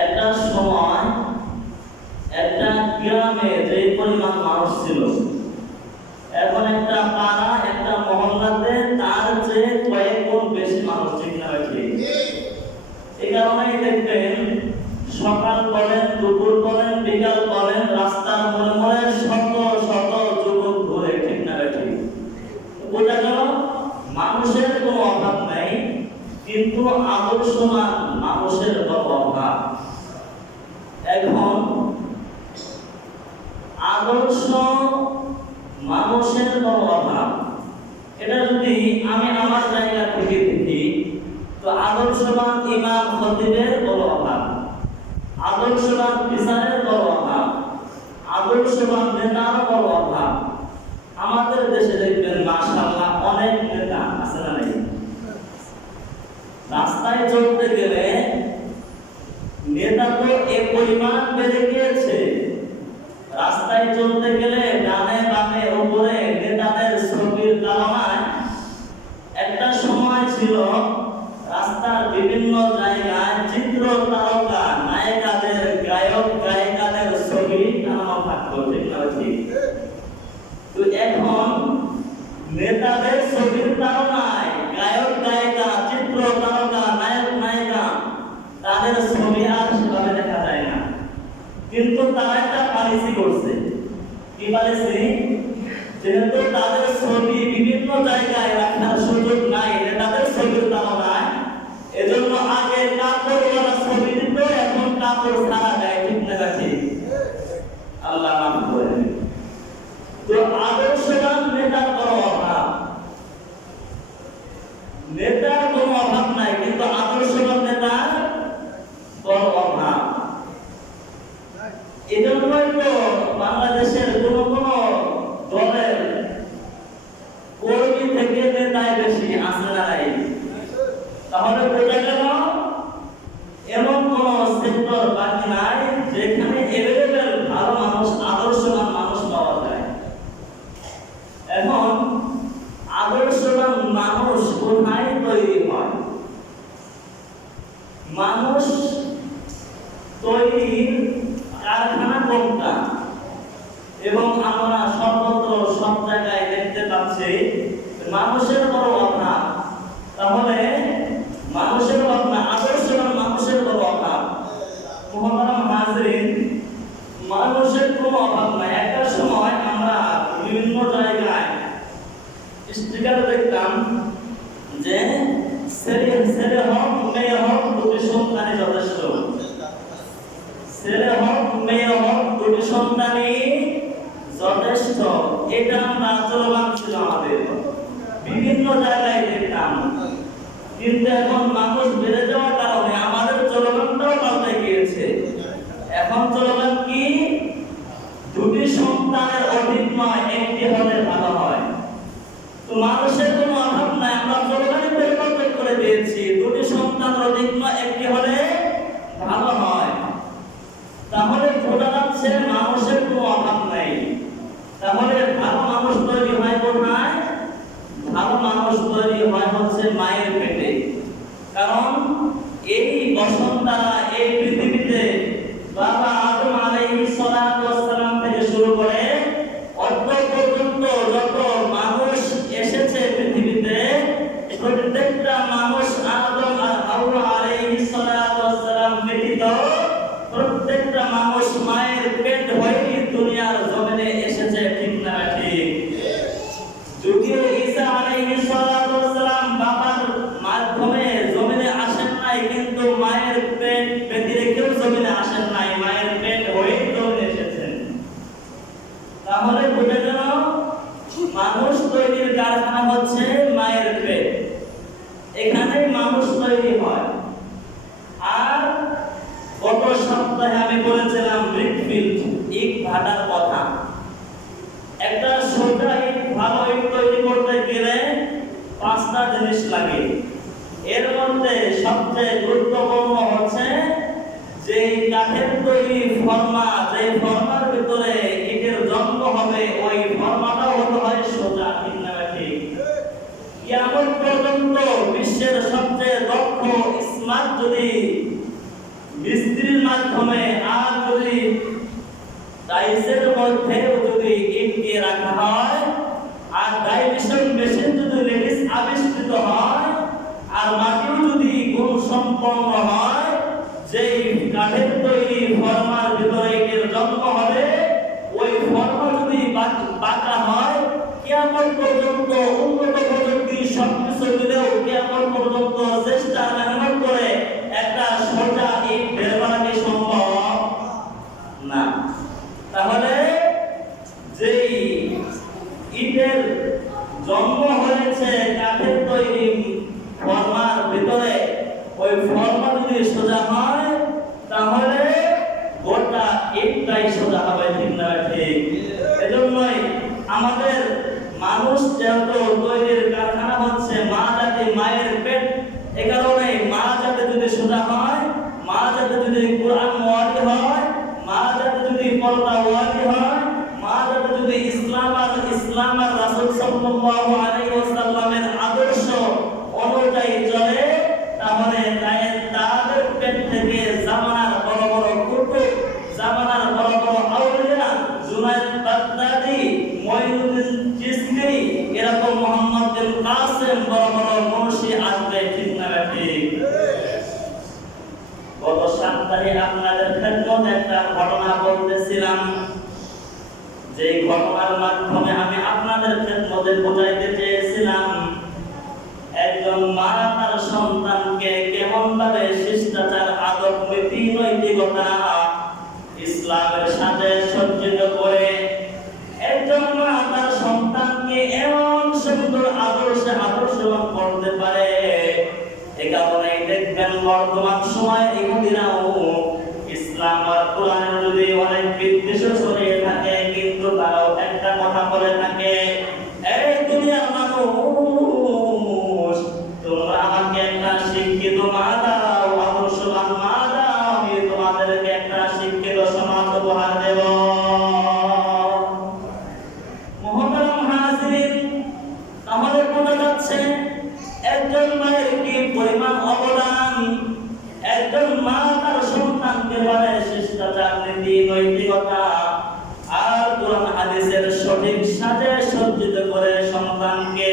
একটা সময় একটা গ্রামে যে পরিমাণ মানুষ ছিল, এখন একটা পাড়া একটা মহল্লাতে তার চেয়ে কয়েক গুণ বেশি মানুষ, ঠিক না ঠিক? এই কারণেই দেখবেন সকাল বলেন, দুপুর বলেন, বিকাল বলেন, রাস্তার মোড়ে মোড়ে শত শত যুবক ঘুরে, ঠিক না ঠিক? বোঝা গেল মানুষের কোনো অভাব নাই, কিন্তু আদর্শবান মানুষের বড় অভাব। এখন আদর্শ মানুষের বড় অভাব, এটা যদি আমি আমার জায়গা থেকে দেখি তো আদর্শবান ইমাম খতিবের বড় অভাব, আদর্শবান বিচারের বড় অভাব, আদর্শবান নেতার বড় অভাব। আমাদের দেশে দেখবেন মাশাআল্লাহ অনেক নেতা আছে না নাই? রাস্তায় চলতে গেলে নেতা তো এক পরিমাণ বেড়ে গিয়েছে, রাস্তায় চলতে গেলে ডানে বামে উপরে নেতাদের ছবির তাড়নায় একটা সময় ছিল রাস্তার বিভিন্ন জায়গায় চিত্র তারকা নায়িকাদের গায়ক গায়িকাদের ছবি টানানো থাকতো, ঠিক না ঠিক? তো এখন নেতাদের ছবির তাড়নায় গায়ক গায়িকা চিত্র তারকা নায়ক নায়িকা তাদের ছবি আর সেভাবে দেখা যায় না, কিন্তু তারা একটা পলিসি করছে। কি পলিসি? যেহেতু তাদের ছবি বিভিন্ন জায়গায় রাখার সুযোগ নাই নেতাদের ছবির তাড়নায়, এজন্য আগে কাপড়ওয়ালা ছবি দিত, এখন কাপড় ছাড়া দেয়, ঠিক না ঠিক? আল্লাহ মাফ করে। তো আদর্শবান নেতার বড় অভাব, নেতার কোনো অভাব নাই, কিন্তু আদর্শবান নেতার বড় অভাব। এজন্যই তো বাংলাদেশের কোন কোন দলের কর্মী থেকে নেতায় বেশি আছে না নাই? তাহলে বোঝা গেল এমন কোন সেক্টর বাকি নাই যেখানে এভেলেবেল ভালো মানুষ, আদর্শবান মানুষ পাওয়া যায়। এখন আদর্শবান মানুষ কোথায় তৈরি হয়? মানুষ তৈরির কারখানা কোনটা? এবং আমরা সর্বত্র সব জায়গায় দেখতে পাচ্ছি মানুষের বড় অভাব। তাহলে মানুষের অভাব না, আদর্শবান মানুষের বড় অভাব। মুহতারাম হাজরিন, মানুষের কোনো অভাব নাই। একটা সময় আমরা বিভিন্ন জায়গায় স্টিকার দেখতাম যে ছেলে হোক মেয়ে হোক দুটি সন্তানই যথেষ্ট, ছেলে হোক মেয়ে হোক দুটি সন্তানই যথেষ্ট। এটা আমরা চলমান ছিল আমাদের, বিভিন্ন জায়গায় দেখতাম। কিন্তু এখন মানুষ বেড়ে যাওয়ার কারণে আমাদের চলমানটাও পাল্টে গিয়েছে। এখন চলমান কি? দুটি সন্তানের অধিক নয়, একটি হলে ভালো হয়। তো মানুষের কোনো অভাব নাই, আমরা চলমানই পরিবর্তন করে দিয়েছি। দুটি সন্তান অধিক নয়, একটি হলে ভালো হয়। তাহলে বোঝা যাচ্ছে মানুষের কোনো অভাব নাই। তাহলে ভালো মানুষ তৈরি হয় কোথায়? ভালো মানুষ তৈরি হয় হচ্ছে মায়ের পেটে। কারণ এই বসন্তারা এই পৃথিবীতে বাবা আদম আলাইহিস সালাতু ওয়াস সালাম থেকে শুরু করে অদ্য পর্যন্ত যত মানুষ এসেছে পৃথিবীতে, প্রত্যেকটা মানুষ আদম আর হাওয়া আলাইহিস সালাতু ওয়াস সালাম ব্যতীত প্রত্যেকটা মানুষ মায়ের পেট হয়ে দুনিয়ার জমিনে এসেছে, ঠিক না ঠিক? যদিও ঈসা আলাইহিস সালাতু ওয়াস সালাম বাবার মাধ্যমে জমিনে আসেন নাই, কিন্তু মায়ের পেট পেটে রেখেও জমিনে আসেন নাই, মায়ের পেট হয়ে জমিনে এসেছেন। তাহলে বোঝা গেল মানুষ তৈরির কারখানা হচ্ছে মায়ের পেট, এখানে মানুষ তৈরি হয়। আর গত সপ্তাহে আমি বলেছিলাম ব্রিকফিল্ড ইট ভাটার কথা। একটা সোজা ইট, ভালো ইট তৈরি করতে গেলে 5টা জিনিস লাগে। এর মধ্যে সবচেয়ে গুরুত্বপূর্ণ হচ্ছে যে কাঠের তৈরি ফর্মা, যে ফর্মার ভিতরে ইটের জন্ম হবে, ওই ফর্মাটাও হতে হয় সোজা, ঠিক না ঠিক? কিয়ামত পর্যন্ত বিশ্বের সবচেয়ে দক্ষ স্মার্ট যদি স্ত্রীর মাধ্যমে, আর যদি টাইলসের মধ্যে যদি ইট দিয়ে রাখা হয়, আর ডাইভিশন মেশিন যদি লেডিস আবিষ্কৃত হয়, আর মাটিও যদি গুণ সম্পন্ন হয়, যেই কাঠের তৈরি ফর্মার ভিতরে এর জন্ম হবে, ওই ফর্মা যদি বাঁকা হয়, কিয়ামত পর্যন্ত উন্নত প্রযুক্তি সবকিছু মিলেও কিয়ামত পর্যন্ত চেষ্টা মেহনত করে একটা সোজা ইট বের করা কি সম্ভব না। তাহলে যেই ইটের জন্ম হয়েছে কাঠের তৈরি ফর্মার ভিতরে, ওই ফর্মা যদি সোজা হয়, তাহলে গোটা ইটটাই সোজা হবে, ঠিক না ঠিক? এজন্যই আমাদের মানুষ যেহেতু তৈরির কারখানা হচ্ছে মা জাতি, মায়ের পেট, এ কারণে মা জাতি যদি সোজা হয়, মা জাতি যদি কোরআন ওয়ালি হয়, মা জাতি যদি পর্দা ওয়ালি হয়, মা জাতি যদি ইসলাম আর রাসূল সাল্লাল্লাহু আলাইহি ওয়াসাল্লামের আদর্শ অনুযায়ী চলে, তাহলে তাদের পেট থেকে জামানার বড় বড় কুতুব, জামানার বড় বড় আউলিয়া, জুনায়েদ বাগদাদি, মঈনুদ্দিন চিশতি, এরকম মুহাম্মদ বিন কাসেম, বড় বড় মুন্সি আসবে, ঠিক না ঠিক? গত সপ্তাহে আপনাদের খেদমতে একটা ঘটনা বলতেছিলাম, যে ঘটনার মাধ্যমে আমি আপনাদের খেদমতে বোঝাইতে চেয়েছিলাম একজন মা তার সন্তানকে কেমন ভাবে শিষ্টাচার, আদব, নীতি, নৈতিকতা, ইসলামের সাথে সজ্জিত করে একজন মা তার সন্তানকে এমন সুন্দর আদর্শবান করতে পারে। এ কারণেই দেখবেন বর্তমান সময়ে ইহুদিরাও ইসলাম আর কোরআনের যদি অনেক বিদ্বেষ ছড়িয়ে থাকে, কিন্তু তারাও একটা কথা বলে থাকে, এই দুনিয়ার মানুষ, তোমরা আমাকে একটা শিক্ষিত মা দাও, আদর্শবান মা দাও, আমি তোমাদেরকে একটা শিক্ষিত সমাজ উপহার দেব। মুহতারাম হাজিরিন, তাহলে বোঝা যাচ্ছে একজন মায়ের কি পরিমাণ অবদান। একজন মা তার সন্তানকে বলে শিষ্টাচার, নীতি, নৈতিকতা আর কোরআন হাদিসের সঠিক সাজে সজ্জিত করে সন্তানকে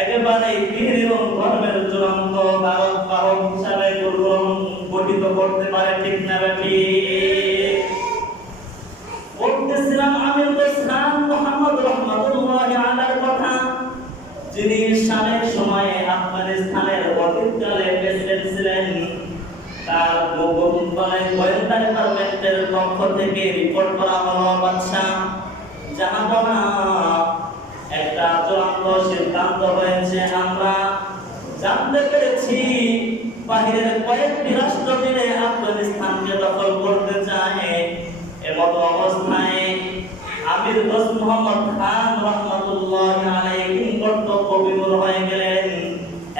একেবারে দ্বীন এবং ধর্মের চূড়ান্ত বাহক হিসাবে গঠিত করতে পারে, ঠিক না ঠিক? বলতেছিলাম আমির হোসেন মুহাম্মদ রহমাতুল্লাহি আলাইহির কথা, যিনি শামের সময়ে আফগানিস্তানের অতীতকালে প্রেসিডেন্ট ছিলেন। তার গোয়েন্দা ডিপার্টমেন্টের পক্ষ থেকে রিপোর্ট করা হলো, বাদশা জাহাপনা, একটা চূড়ান্ত সিদ্ধান্ত হয়েছে, আমরা জানতে পেরেছি বাহিরের কয়েকটি রাষ্ট্র মিলে আফগানিস্তানকে দখল করতে চায়। এমত অবস্থায় আমির দোস্ত মোহাম্মদ খান রহমাতুল্লাহি আলাইহি কর্তব্য বিমূঢ় হয়ে গেলেন।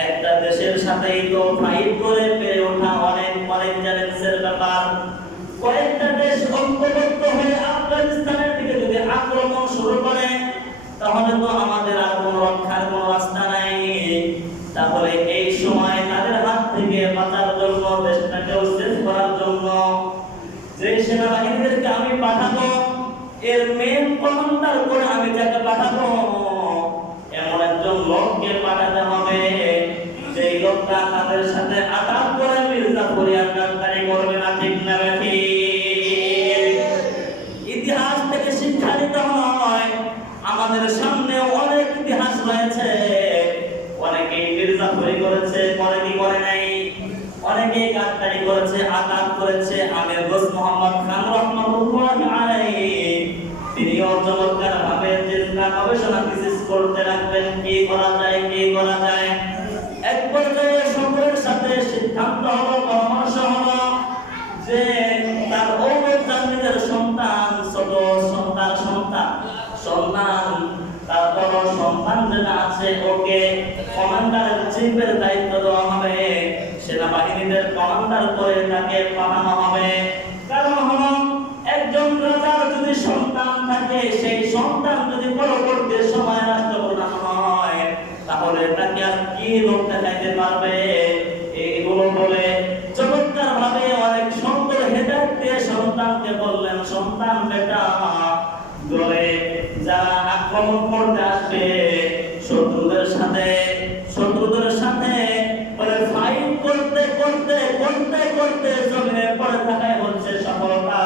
একটা দেশের সাথেই তো ফাইট করে পেরে ওঠা অনেক চ্যালেঞ্জের ব্যাপার। কয়েকটা দেশ ঐক্যবদ্ধ হয়ে আফগানিস্তানের দিকে যদি আক্রমণ শুরু করে, তাহলে তো আমাদের আর কোনো রক্ষার কোনো রাস্তা নাই। তাহলে এই সময় তাদের হাত থেকে বাঁচার জন্য, দেশটাকে সেভ করার জন্য যে সেনাবাহিনীদেরকে আমি পাঠাবো, এর মেন কমান্ডার করে আমি যাকে পাঠাবো, এমন একজন লোককে পাঠাতে হবে যেই লোকটা তাদের সাথে আঘাত করে মির্জাফরি আক্রমণকারী করবে না, ঠিক না ঠিক? ইতিহাস থেকে শিক্ষা নিতে হয়। আমাদের সামনে অনেক ইতিহাস রয়েছে, অনেকেই মির্জাফরি করেছে, অনেকেই করে নাই, অনেকেই গাদ্দারি করেছে, আঘাত করেছে। আমির দোস্ত মোহাম্মদ খান রহমাতুল্লাহি আলাইহি তিনিও চমৎকার ভাবে চিন্তা গবেষণা থিসিস করতে লাগবেন, কি করা যায়। এক পর্যায়ে সকলের সাথে সিদ্ধান্ত হলো, পরামর্শ হলো যে তার ঔরজানদের সন্তান, ছোট সন্তান তার বড় সন্তান যেটা আছে, ওকে কমান্ডারের চিফের দায়িত্ব দেওয়া হবে, সেনাবাহিনীদের কমান্ডার করে তাকে পাঠানো হবে। কারণ হলো একজন রাজার যদি সন্তান থাকে, সেই সন্তান যদি পরবর্তী সময় রাষ্ট্রপ্রধান হয়, তাহলে তাকে আর কি লোক দেখাইতে পারবে? এইগুলো বলে চমৎকার ভাবে অনেক সন্তানকে বললেন, সন্তান বেটা, দলে যারা আক্রমণ করতে আসবে শত্রুদের সাথে ফাইট করতে করতে করতে করতে জমিনে পড়ে থাকাই হচ্ছে সফলতা।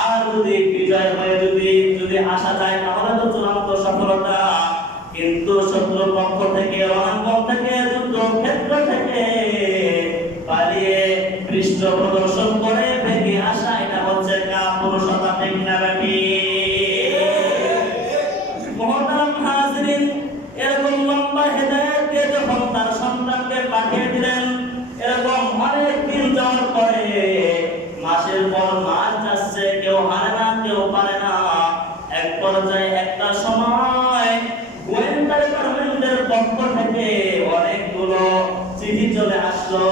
আর যদি বিজয় হয়ে যদি আসা যায় তাহলে তো চূড়ান্ত সফলতা। কিন্তু শত্রু পক্ষ থেকে, রণাঙ্গন থেকে, যুদ্ধ ক্ষেত্র থেকে পালিয়ে পৃষ্ঠ প্রদর্শন করে ভেঙে আসা, এটা হচ্ছে কাপুরুষতা। ঠিক না বেটি? মুহতারাম হাজিরিন, এরকম লম্বা হেদায়েত দিয়ে যখন তার সন্তানকে পাঠিয়ে দিলেন, এরকম অনেক দিন যাওয়ার পরে মাসের পর মাস যাচ্ছে, কেউ হারে না, কেউ পারে না। এক পর্যায়ে একটা সময় গোয়েন্দা ডিপার্টমেন্টের পক্ষ থেকে অনেকগুলো চিঠি চলে আসলো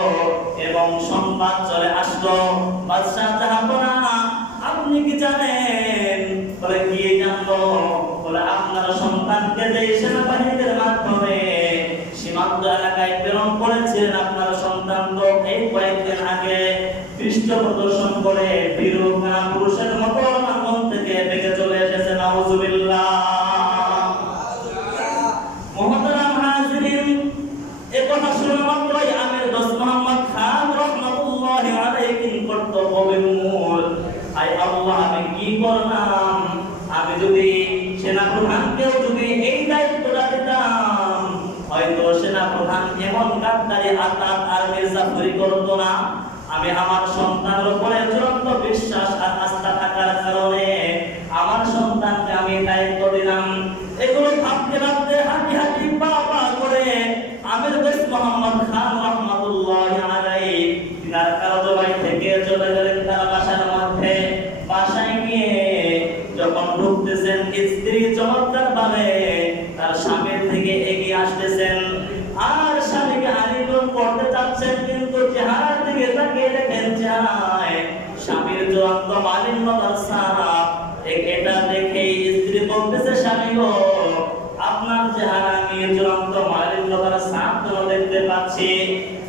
এবং সংবাদ চলে আসলো। বাদশাহ জাহাপনা, আপনি কি জানেন? বলে কি জানবো? বলে আপনার সন্তানকে যে সেনাবাহিনীর মাধ্যমে সীমান্ত এলাকায় প্রেরণ করেছিলেন, আপনার সন্তান তো এই কয়েকদিন আগে পৃষ্ঠ প্রদর্শন করে বীর পুরুষের মতো রণাঙ্গন থেকে বেঁকে চলে এসেছে। নাউজুবিল্লাহ। মুহতারাম হাজিরিন, এ কথা শোনা মাত্রই আমির দোস্ত মোহাম্মদ খান রহমাতুল্লাহি আলাইহি কর্তব্য বিমূল। আয় আল্লাহ, আমি কি করলাম? আমি যদি সেনাপ্রধানকেও যদি এই দায়িত্বটা দিতাম, হয়তো সেনাপ্রধান এমন গাদ্দারি আর মির্জাফরি করতো না। আমি আমার সন্তানের উপরে চূড়ান্ত বিশ্বাস আর আস্থা থাকার কারণে আমার সন্তানকে আমি দায়িত্ব দিলাম। এগুলো ভাবতে ভাবতে হাঁটি পা করে আমির দোস্ত মোহাম্মদ খান রহমাতুল্লাহি আলাইহি তিনার কারাবাড়ি থেকে চলে গেলেন তার বাসার মধ্যে। বাসায় গিয়ে যখন ঢুকতেছেন, স্ত্রী চমৎকার ভাবে তার স্বামীর থেকে এগিয়ে আসতেছেন আর স্বামীকে আলিঙ্গন করতে চাচ্ছেন, কিন্তু চেহারার দিকে তাকিয়ে দেখেন যায় স্বামীর চূড়ান্ত মালিন্যতার ছাপ। এটা দেখে স্ত্রী বলতেছে, স্বামী গো, আপনার চেহারা নিয়ে চূড়ান্ত মালিন্যতার ছাপ তো দেখতে পাচ্ছি।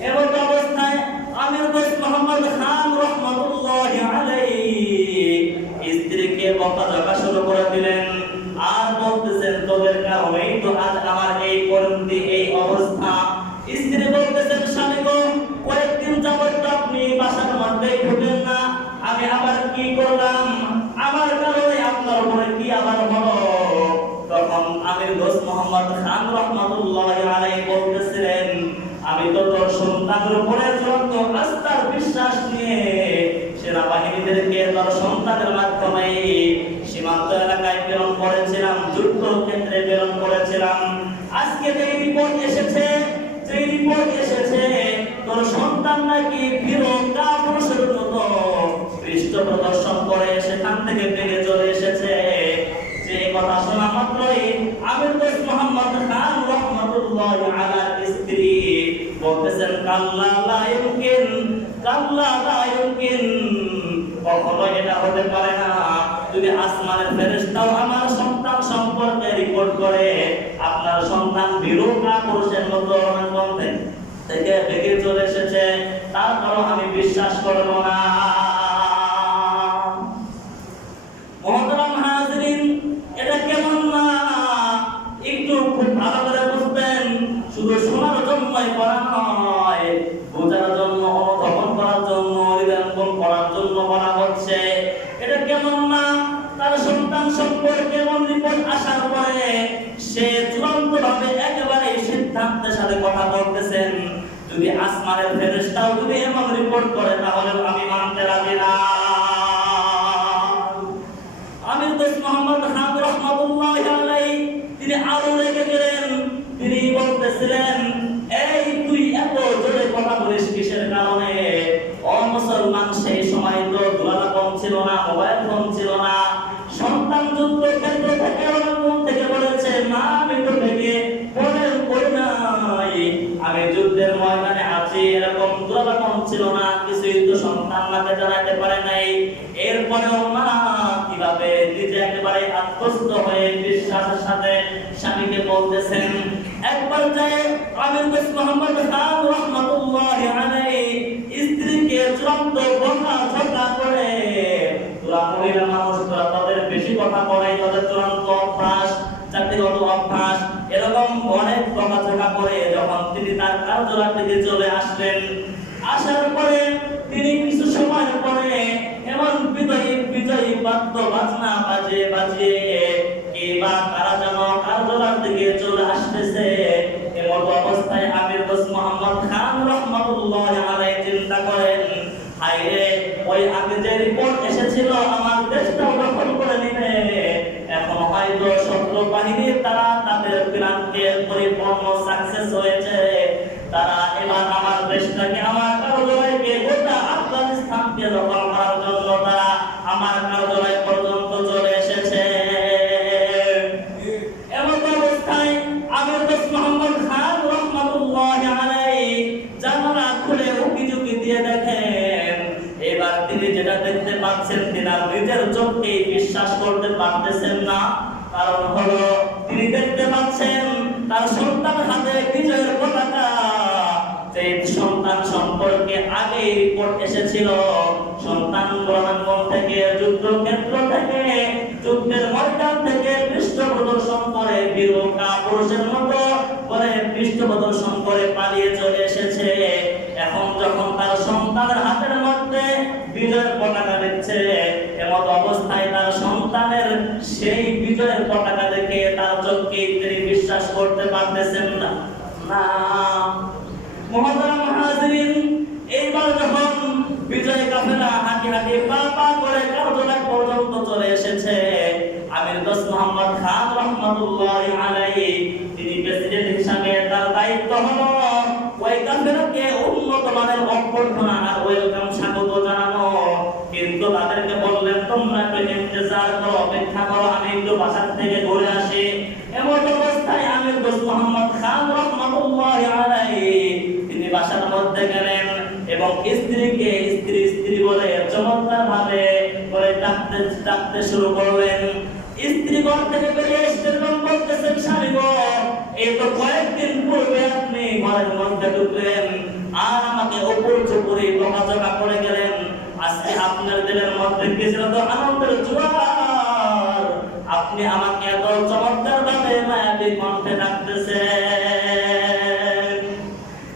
এমন অবস্থায় আমির দোস্ত মোহাম্মদ খান রহমাতুল্লাহি আলাইহি স্ত্রীকে বকাঝকা শুরু করে দিলেন আর বলতেছেন, তোদের কারণেই তো আজ আমার এই পরিণতি, এই অবস্থা। স্ত্রী বলতেছেন, স্বামী গো, কয়েকদিন যাবত আপনি বাসার মধ্যে ঢুকেন না, আমি আবার কি করলাম? আমার কারণে আপনার উপরে কি আবার হলো? তখন আমির দোস্ত মোহাম্মদ খান রহমাতুল্লাহি আলাইহি বলতেছিলেন, আমি তো তোর সন্তানের উপরে চূড়ান্ত আস্থার বিশ্বাস নিয়ে সেনাবাহিনীদেরকে তোর সন্তানের মাধ্যমে সীমান্ত এলাকায় প্রেরণ করেছিলাম, যুদ্ধ ক্ষেত্রে প্রেরণ করেছিলাম। আজকে যে রিপোর্ট এসেছে তোর সন্তান নাকি বীর পুরুষের মতো পৃষ্ঠ প্রদর্শন করে সেখান থেকে বেরিয়ে চলে এসেছে। যে কথা শোনা মাত্রই আমির দোস্ত মোহাম্মদ খান রহমাতুল্লাহি আলাইহি স্ত্রী বলতেছেন, কাল্লা লা ইউমকিন, কখনো এটা হতে পারে না। যদি আসমানের ফেরেশতাও আমার সন্তান সম্পর্কে রিপোর্ট করে আপনার সন্তান বিরূপা পুরুষের মতো রণাঙ্গন থেকে বেগে চলে এসেছে, তারপরও আমি বিশ্বাস করব না। মুহতারাম হাজিরিন, এটা কেমন না একটু খুব ভালো করে বুঝবেন। শুধু শোনার জন্যই পড়া নয়, বোঝার জন্য, অনুধাবন করার জন্য, হৃদয়ঙ্গম করার জন্য বলা হচ্ছে। এটা কেমন না তার সন্তান সম্পর্কে এমন রিপোর্ট আসার পরে সে চূড়ান্ত ভাবে একেবারে সিদ্ধান্তের সাথে কথা বলতেছেন, যদি আসমানের ফেরেশতাও যদি এমন রিপোর্ট করে তাহলে আমি মানতে রাজি না। আমির দোস্ত মোহাম্মদ খান রহমাতুল্লাহি আলাইহি তিনি আরো রেগে গেলেন। তিনি বলতেছিলেন, এই তুই এত জোরে কথা বলিস কিসের কারণে? মুসলমান সেই সময় তো দূরদর্শন ছিল না, মোবাইল ফোন ছিল না। সন্তান যুদ্ধ ক্ষেত্র থেকে রণাঙ্গন থেকে বলেছে, মা আমি তো ভেঙে পড়ে নাই, আমি যুদ্ধের ময়দানে আছি। এরকম দূরদর্শন ছিল না, কিছুই তো সন্তান মাকে জানাতে পারে নাই। এরপরেও মা কিভাবে নিজে একেবারে আত্মস্থ হয়ে বিশ্বাসের সাথে স্বামীকে বলতেছেন। একবার যায় আমির দোস্ত মোহাম্মদ খান রহমাতুল্লাহি আলাইহি স্ত্রীকে চূড়ান্ত বকাঝকা করে মহিলা মানুষ তাদের বেশি কথা বলে, তাদের চূড়ান্ত অভ্যাস, জাতিগত অভ্যাস, এরকম অনেক বকাঝকা করে যখন তিনি তার কার্যালয় চলে আসলেন, আসার পরে তিনি কিছু সময় পরে এমন বিজয়ী বিজয়ী বাদ্য বাজনা বাজিয়ে কিংবা কারা যেন কার্যালয় থেকে চলে আসতেছে, এমন অবস্থায় আমির দোস্ত মোহাম্মদ খান রহমাতুল্লাহ আলাইহি চিন্তা করেন, হায়রে ওই আগে যে রিপোর্ট এসেছিল আমার দেশটাও দখল করে নিবে, এখন হয়তো শত্রু বাহিনী তারা তাদের প্ল্যানকে পরিপূর্ণ সাকসেস হয়েছে, তারা এবার আমার দেশটাকে আমার কার্যালয়কে গোটা আফগানিস্তানকে দখল করার জন্য তারা আমার কার্যালয় পর্যন্ত চলে এসেছে। এমন অবস্থায় আমির দোস্ত মোহাম্মদ খান রহমাতুল্লাহ আলাইহি জানালা খুলে উকিঝুঁকি দিয়ে দেখেন, এবার তিনি যেটা দেখতে পাচ্ছেন তিনি আর নিজের চোখকেই বিশ্বাস করতে পারতেছেন না। কারণ হলো তিনি দেখতে পাচ্ছেন তার সন্তান হাতে বিজয়ের পতাকা, যে সন্তান সম্পর্কে আগে রিপোর্ট এসেছিল, সন্তান রণাঙ্গন থেকে, যুদ্ধক্ষেত্র থেকে, যুদ্ধের ময়দান থেকে পৃষ্ঠ প্রদর্শন করে বীর কাপুরুষের মতো করে পৃষ্ঠ প্রদর্শন করে পালিয়ে চলে এসেছে। এখন যখন তার সন্তানের হাতের মধ্যে বিজয়ের পতাকা দেখছে, এমন অবস্থায় তার সন্তানের সেই বিজয়ের পতাকা দেখে তার চোখকে তিনি বিশ্বাস করতে পারতেছেন না। মুহতারাম হাজিরিন, এইবার যখন বিজয় কাফেলা হাঁটি হাঁটি পা পা করে কার্যালয় পর্যন্ত চলে এসেছে, আমির দোস্ত মোহাম্মদ খান রহমাতুল্লাহ আলাইহি তিনি প্রেসিডেন্ট হিসাবে তার দায়িত্ব হলো ওই কাফেলাকে উন্নত মানের অভ্যর্থনা আর ওয়েলকাম স্বাগত জানানো। কিন্তু তাদেরকে বললেন তোমরা একটু ইন্তজার করো, অপেক্ষা করো, আমি একটু বাসার থেকে ঘুরে আসি। এমন অবস্থায় আমির দোস্ত মোহাম্মদ খান রহমাতুল্লাহ আলাইহি তিনি বাসার মধ্যে গেলেন এবং স্ত্রীকে স্ত্রী স্ত্রী বলে চমৎকার ভাবে করে ডাকতে শুরু করলেন। স্ত্রী ঘর থেকে বেরিয়ে এসে বলতেছেন, স্বামী গো, এই তো কয়েকদিন পূর্বে আপনি ঘরের মধ্যে ঢুকলেন আর আমাকে উপর চুপুরি বকাঝকা করে গেলেন, আজকে আপনার দিলের মধ্যে কিছু তো আনন্দের জোয়ার, আপনি আমাকে এত চমৎকার ভাবে মায়াবী কণ্ঠে ডাকতেছেন।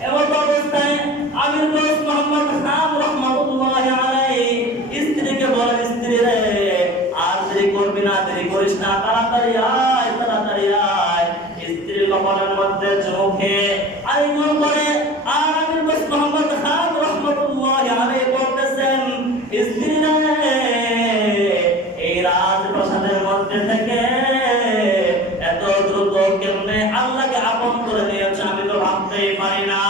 এমন অবস্থায় আমির দোস্ত মোহাম্মদ খান রহমাতুল্লাহ আলাইহি স্ত্রীকে বলেন, স্ত্রী রে আর দেরি করবি না, দেরি করিস না, তাড়াতাড়ি আয়, তাড়াতাড়ি আয়। স্ত্রীর কপালের মধ্যে চোখে আইনুল করে আর আমির দোস্ত মোহাম্মদ খান রহমাতুল্লাহ আলাইহি বলতেছেন, স্ত্রী রে এই রাজপ্রাসাদের মধ্যে থেকে এত দ্রুত কেমনে আল্লাহকে আপন করে নিয়েছে আমি তো ভাবতেই পারি না।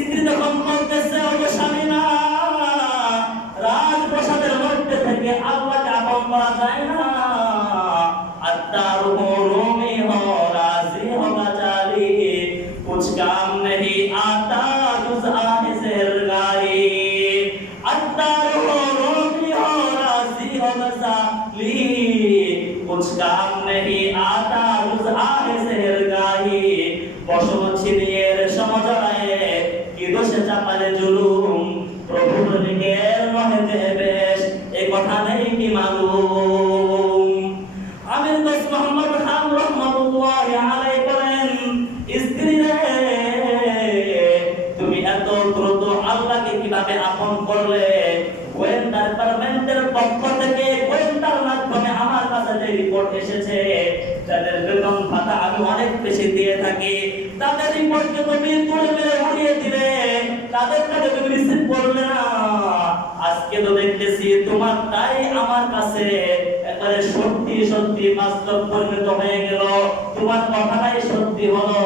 স্ত্রী তখন বলতেছে, ওগো স্বামী না, রাজপ্রাসাদের মধ্যে থেকে আল্লাহকে আপন করা যায় না, আত্তারুহু রুমি হো রাজি হো বাজালি কুছ কাম নেহি আতা জুজ আহে সেরগাই, আত্তারুহু রুমি হো রাজি হো বাজালি কুছ কাম নেহি আতা জুজ আহে সেরগাই, বসব ছিনিয়ে সমজরায়ে কি দোষে চাপালে জুলুম, প্রভুর দিকের নহে যে বেশ এই কথা নেই কি মালুম। আমির দোস্ত মোহাম্মদ খান রহমাতুল্লাহ আলাইহি বলেন, স্ত্রী রে তুমি এত দ্রুত আল্লাহকে কিভাবে আপন করলে? গোয়েন্দা ডিপার্টমেন্টের পক্ষ থেকে গোয়েন্দার মাধ্যমে আমার কাছে যে রিপোর্ট এসেছে, যাদের বেতন ভাতা আমি অনেক বেশি দিয়ে থাকি, তাদের রিপোর্টকে তুমি তুলে মেরে উড়িয়ে দিলে, তাদের কাছে তুমি রিসিভ করলে না। আজকে তো দেখতেছি তোমার তাই আমার কাছে একবারে সত্যি সত্যি বাস্তব পরিণত হয়ে গেল, তোমার কথাটাই সত্যি হলো,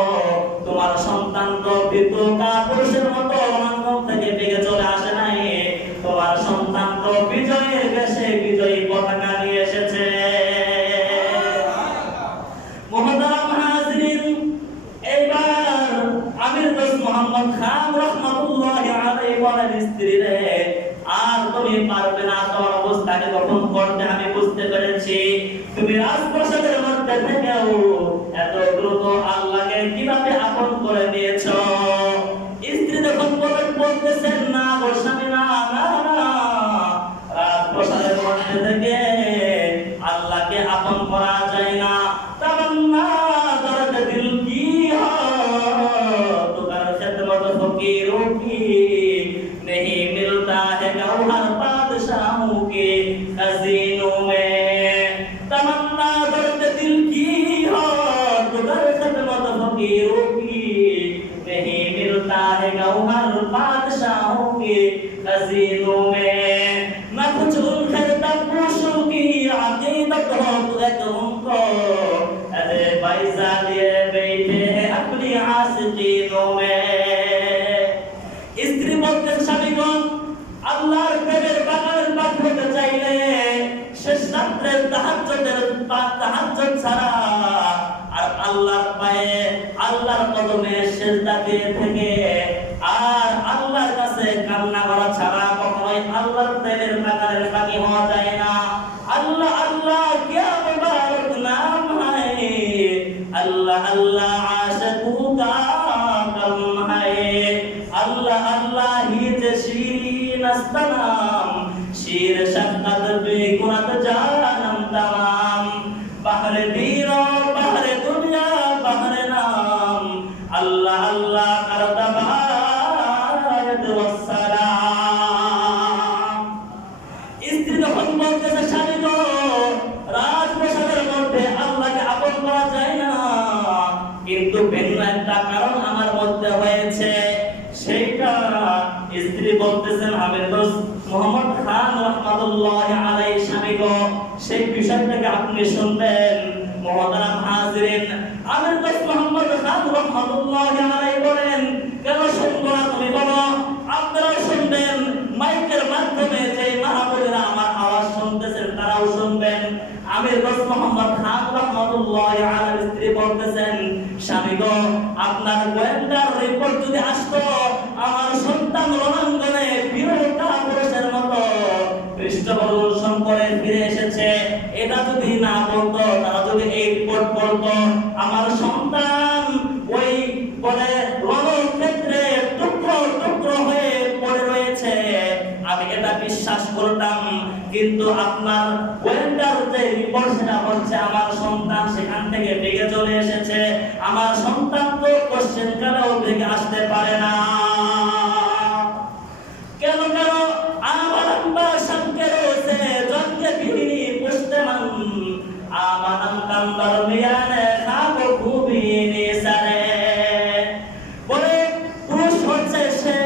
তোমার সন্তান তো বিদ্যু কাপুরুষের মতো রণাঙ্গন থেকে বেগে চলে আসে নাই, তোমার সন্তান তো বিজয়ের বেশে বিজয়ী পতাকা নিয়ে এসেছে। মুহতারাম হাজিরিন, এইবার আমির দোস্ত মোহাম্মদ খান রহমাতুল্লাহ আলাইহি বলেন, স্ত্রী রে আর তুমি পারবে না, তোমার অবস্থাকে গঠন করতে আমি বুঝতে পেরেছি, তুমি রাজপ্রাসাদের মধ্যে থেকেও এত দ্রুত আল্লাহকে কিভাবে আপন করে নিয়েছো। স্ত্রী যখন বলতেছেন, না গো স্বামী না, না না, होंगे खजीनों में, न कुछ उनके तपशों की अकीदत हो तो उनको अरे पैसा लिए बैठे हैं अपनी आशिकीनों में। स्त्री বলতে স্বামীগণ আল্লাহর প্রেমের বাগানের পাখ হতে চাইলে শেষ রাত্রে তাহাজ্জুদ ছাড়া আর আল্লাহর পায়ে আল্লাহর কদমে সিজদা দিয়ে থেকে আর আল্লাহর কাছে কান্না করা ছাড়া কখনোই আল্লাহর প্রেমের বাগানের পাখি হওয়া যায় না। আল্লাহ আল্লাহ क्या मुबारक नाम है, अल्लाह अल्लाह आशिकू का कम है, अल्लाह अल्लाह ही जे शीरीन अस्तनाम, शीर शक्कत बेगुनत जानम तमाम, बहर बीरो बहर दुनिया बहर नाम, अल्लाह अल्लाह करता बायद वस्सलाम। स्त्री যখন বলতেছে স্বামী গো রাজপ্রাসাদের মধ্যে আল্লাহকে আপন করা যায় না, কিন্তু ভিন্ন একটা কারণ আমার মধ্যে হয়েছে, সেইটা স্ত্রী বলতেছেন আমির দোস্ত মোহাম্মদ খান রহমাতুল্লাহি আলাইহি স্বামী গো সেই বিষয়টাকে আপনি শুনবেন। মুহতারাম হাজিরিন, আমির দোস্ত মোহাম্মদ খান রহমাতুল্লাহি আলাইহি বলেন কেন শুনবো না তুমি বলো, আপনারা শুনবেন মাইকের মাধ্যমে যে মাহফিলেরা আমার আওয়াজ শুনতেছেন তারাও শুনবেন। আমির দোস্ত মোহাম্মদ খান রহমাতুল্লাহি আলাইহি স্ত্রী বলতেছেন স্বামী গো আপনার গোয়েন্দার রিপোর্ট যদি আসতো আমার সন্তান রণাঙ্গনে বীরতা পুরুষের মতো পৃষ্ঠপ্রদর্শন করে ফিরে এসেছে, এটা যদি না বলতো তারা যদি এই রিপোর্ট বলতো আমার সন্তান ওই বলে রণক্ষেত্রে টুকরো টুকরো হয়ে পড়ে রয়েছে, আমি এটা বিশ্বাস করতাম। কিন্তু আপনার গোয়েন্দার যে রিপোর্ট সেটা বলছে আমার সন্তান সেখান থেকে বেগে চলে এসেছে, আমার সন্তান তো কোশ্চেন কালেও বেগে আসতে পারে না। কেন কেন আমার আম্বা সঙ্গে রয়েছে জন্মে বিনি পুষতে মান আমানাম কান্দার মিয়ানে খাবো খুবই নিসারে বলে পুরুষ হচ্ছে সে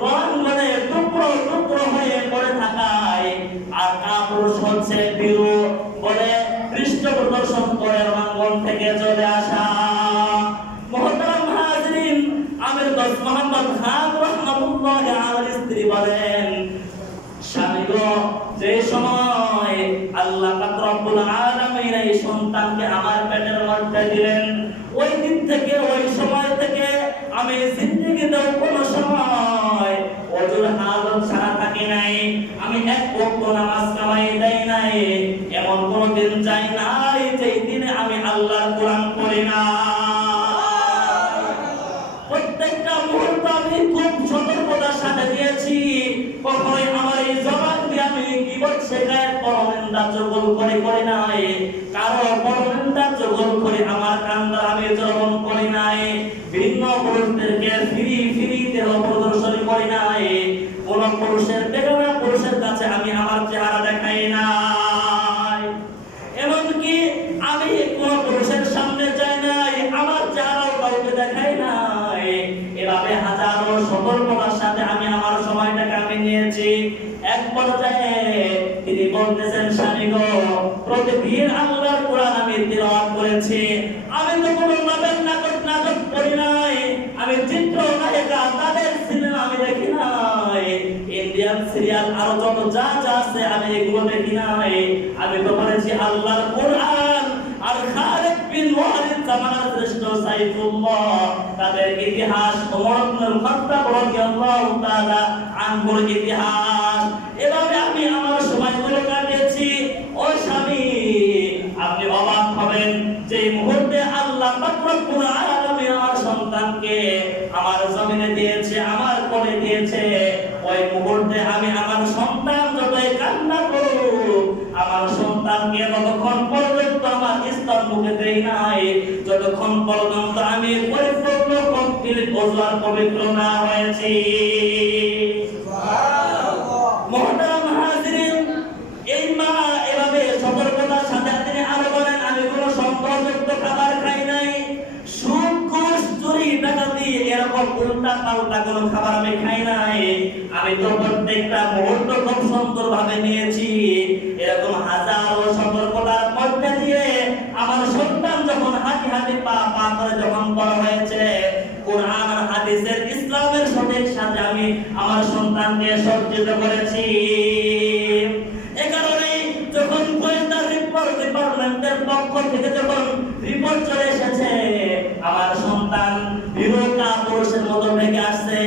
রণাঙ্গনে টুকরো টুকরো হয়ে পড়ে থাকায়, আর কাপুরুষ হচ্ছে বীরু বলে পৃষ্ঠ প্রদর্শন করে রণাঙ্গন থেকে চলে আসা। মুহতারাম হাজিরিন, আমির দোস্ত মোহাম্মদ খান রহমাতুল্লাহি আলাইহি স্ত্রী বলেন স্বামী গো যে সময় আল্লাহ পাক রব্বুল আলামিন এই সন্তানকে আমার পেটের মধ্যে দিলেন ওই দিন থেকে ওই সময় থেকে আমি জিন্দেগিতেও কোনো সময় ওযুর হালত ছাড়া থাকি নাই, আমি এক ওয়াক্ত নামাজ কামাই দেই নাই, এমন কোনো দিন যায় নাই যেই দিনে আমি আল্লাহর কোরআন পড়ি না। প্রত্যেকটা মুহূর্ত আমি খুব সতর্কতার সাথে দিয়েছি, কখনোই আমার এই জবান দিয়ে আমি গীবত শেখায় পরনিন্দা জগল করে নাই, কারো পরনিন্দা জগল করে আমার কান্দা আমি জবন করি নাই, ভিন্ন পুরুষদেরকে ফিরি দেহ প্রদর্শনী করি নাই, কোন পুরুষের বেগানা পুরুষের কাছে আমি আমার চেহারা দেখাই নাই, এমনকি আমি কোন পুরুষের সামনে যাই নাই আমার চেহারাও কাউকে দেখাই নাই। এভাবে হাজারো সতর্কতার সাথে আমি আমার সময়টাকে আমি নিয়েছি। এক পর্যায়ে তিনি বলতেছেন স্বামী গো প্রতিদিন আল্লাহর কোরআন আমি তিলাওয়াত করেছি, আমি তো কোনো নাটক করি নাই, আমি চিত্র নায়িকা তাদের সিনেমা আমি দেখি নাই, ইন্ডিয়ান সিরিয়াল আরো যত যা যা আছে আমি এগুলো দেখি নাই, আমি তো বলেছি আল্লাহর কোরআন আর খালিদ বিন ওয়ালিদ জামানার শ্রেষ্ঠ সাইফুল্লাহ তাদের ইতিহাস ওমর ইবনে খাত্তাব রাদিয়াল্লাহু তাআলা আনহুর ইতিহাস, এভাবে আমি আমার সময়গুলো কাটিয়েছি। ও স্বামী আপনি অবাক হবেন যে মুহূর্তে আল্লাহ পাক রব্বুল আলামিন আমার সন্তানকে আমার জমিনে দিয়েছে আমার কোলে দিয়েছে, ওই মুহূর্তে আমি আমার সন্তান যতই কান্না করুক আমার সন্তানকে ততক্ষণ পর্যন্ত আমার স্তন মুখে দেই নাই যতক্ষণ পর্যন্ত আমি পরিপূর্ণ কমপ্লিট ওজুর পবিত্র না হয়েছি। মুহতারাম হাজিরিন, এই মা এভাবে সতর্কতার সাথে তিনি আরো বলেন আমি কোনো সম্পর্কযুক্ত খাবার খাই নাই, সুদ ঘুষ চুরি ডাকাতি এরকম উল্টা পাল্টা কোনো খাবার আমি খাই নাই, আমি তো প্রত্যেকটা মুহূর্ত খুব সুন্দর ভাবে নিয়েছি। এরকম হাজারো সতর্কতার মধ্যে দিয়ে আমার সন্তান যখন হাঁটি হাঁটি পা পা করে যখন বড় হয়েছে, কোরআন আর হাদিসের ইসলামের সঠিক সাথে আমি আমার সন্তানকে সজ্জিত করেছি। এ কারণেই যখন গোয়েন্দা ডিপার্টমেন্টের পক্ষ থেকে যখন রিপোর্ট চলে এসেছে আমার সন্তান বিরোধা পুরুষের মতো ভেঙে আসছে,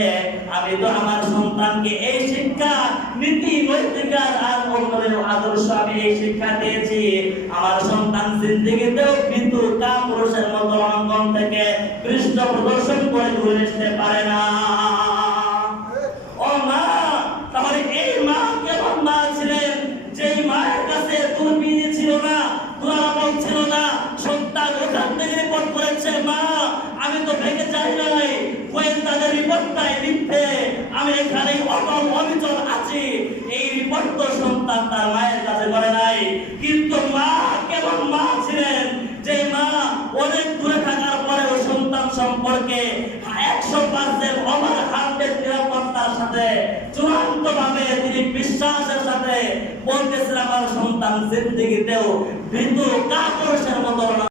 আমি তো আমার সন্তানকে এই শিক্ষা নীতি নৈতিকার আর অন্যের আদর্শ আমি এই শিক্ষা দিয়েছি। আমার সন্তান জিন্দেগিতেও কিন্তু তা পুরুষের মতো অঙ্গন থেকে পৃষ্ঠ প্রদর্শন করে ঘুরে আসতে পারে না। ও মা, তাহলে এই মা কেমন মা ছিলেন? যেই মায়ের কাছে দূরবীন ছিল না, দূরাবল ছিল না, সন্তান ওখান থেকে রিপোর্ট করেছে, মা আমি তো ভেঙে যাই নাই, গোয়েন্দাদের রিপোর্টটাই মিথ্যে, আমি এখানে অটল অবিচল আছি, এই রিপোর্ট তো সন্তান তার মায়ের কাছে করে নাই। কিন্তু মা কেমন মা ছিলেন? যে মা অনেক দূরে থাকার পরেও সন্তান সম্পর্কে 100% ওভার 100 নিরাপত্তার সাথে চূড়ান্ত ভাবে তিনি বিশ্বাসের সাথে বলতেছিলেন আমার সন্তান জিন্দেগিতেও ভীতু কাপুরুষের মতো